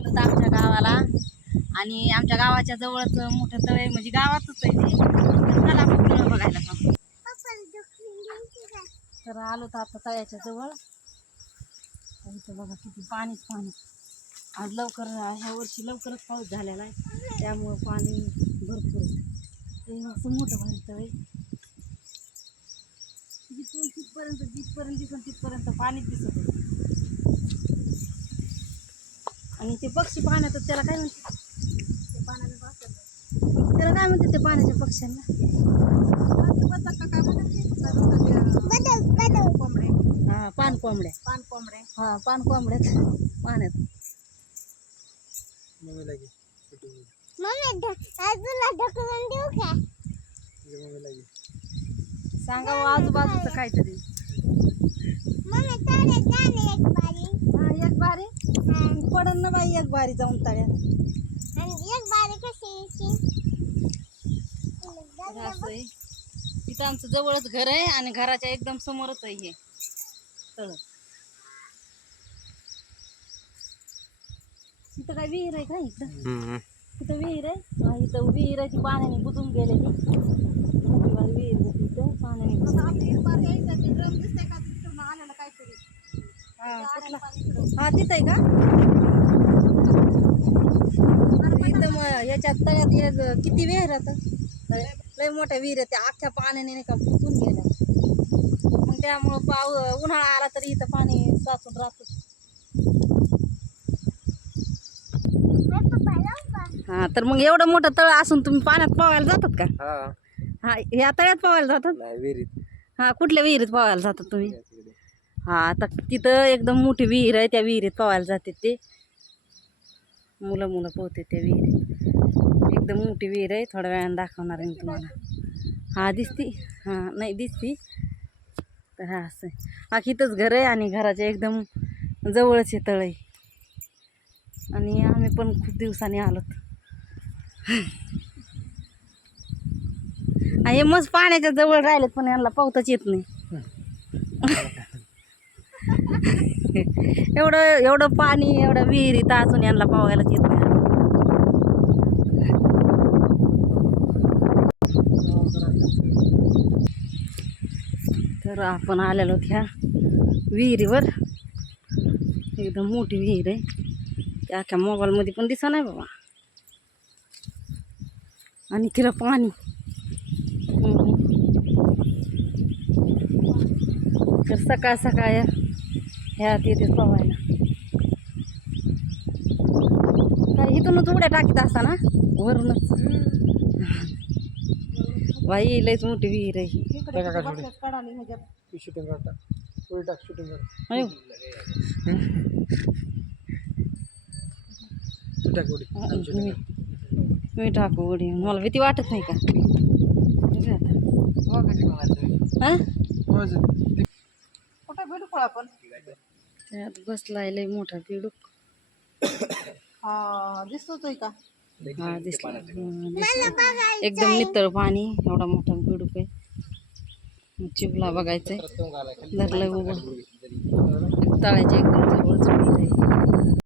तर आमच्या गावाला. आणि आमच्या गावाच्या जवळच मोठं तळ आहे म्हणजे गावातच आहे ते. तर चला आपण तळ बघायला जाऊ. तर आलो तर आता तळ्याच्या जवळ. तर इथं बघा किती पाणीच पाणी. आज लवकर ह्या वर्षी लवकरच पाऊस झालेला आहे. त्यामुळं पाणी भरपूर ते असं मोठं भारी तळ आहे. जिथून तिथपर्यंत जिथपर्यंत दिसून तिथपर्यंत पाणीच दिसत आहे आणि ते पक्षी पाण्यात त्याला काय म्हणते ते पाण्याला त्याला काय म्हणते ते पाण्याच्या पक्ष्यांना? हा पान कोंबड्या. पान कोंबडे हा पान कोंबड्यात पाण्यात सांगा आजूबाजूचं काहीतरी हा एक बारी पडन ना बाई एक बारी जाऊन तळ्यात. आहे. इथं आमचं जवळच घर आहे आणि घराच्या एकदम समोरच आहे हे. तळ. इथं काय विहीर आहे का इथं? इथं विहीर आहे? हा, इथं विहीर आहे ती पाण्याने बुजून गेलेली. विहीर पाण्याने हा, कुठला? हा तिथं आहे का? याच्यात तळ्यात एक किती विहीर आता लय मोठ्या विहीर आहे त्या अख्ख्या पाण्याने नाही का बुजून गेल्या. मग त्यामुळं पाव उन्हाळा आला तरी इथं पाणी साचून राहतं. हा तर मग एवढं मोठं तळ असून तुम्ही पाण्यात पोहायला जातात का? हा. हा या तळ्यात पोहायला जातात? नाही विहिरीत. हा कुठल्या विहिरीत पोहायला जातात तुम्ही? तिकडे. हा आता तिथं एकदम मोठी विहीर आहे. त्या विहिरीत पोहायला जाते ते. मुलं मुलं पोहते त्या विहिरीत. एकदम मोठी विहीर आहे थोड्या वेळानं दाखवणार आहे मी तुम्हाला. हा दिसती? हां नाही दिसती. तर हा असं आहे. हा इथंच घर आहे आणि घराच्या एकदम जवळच आहे तळ आहे. आणि आम्ही पण खूप दिवसांनी आलोत. हे मस्त पाण्याच्या जवळ राहिलेत पण यांना पावताच येत नाही. एवढं एवढं पाणी एवढं विहिरीत अजून यांना पावायलाच येत नाही. तर आपण आलेलो ह्या विहिरीवर. एकदम मोठी विहीर आहे. त्या अख्या मोबाईलमध्ये पण दिसा नाही बाबा. आणि तिला पाणी. तर सकाळ सकाळ ह्या तिथे पवायला काय इथूनच उड्या टाकीत असता ना वरूनच. बाई लयच मोठी विहीर आहे शूटिंग करता. थोडी टाक शूटिंग कर. अयो. तू टाक थोडी shooting मी टाकू उडी. मला भीती वाटत नाही का. हो? हा. कुठे भेटू पण आपण? त्यात बसलाय लय मोठा पिडूक हा दिसतोय का हा दिसला हं, दिसला. एकदम नितळ पाणी एवढा मोठा पिडूक आहे चिपला बघायचंय. धरलंय उभं जरी. तळ्याच्या एकदम जवळच आहे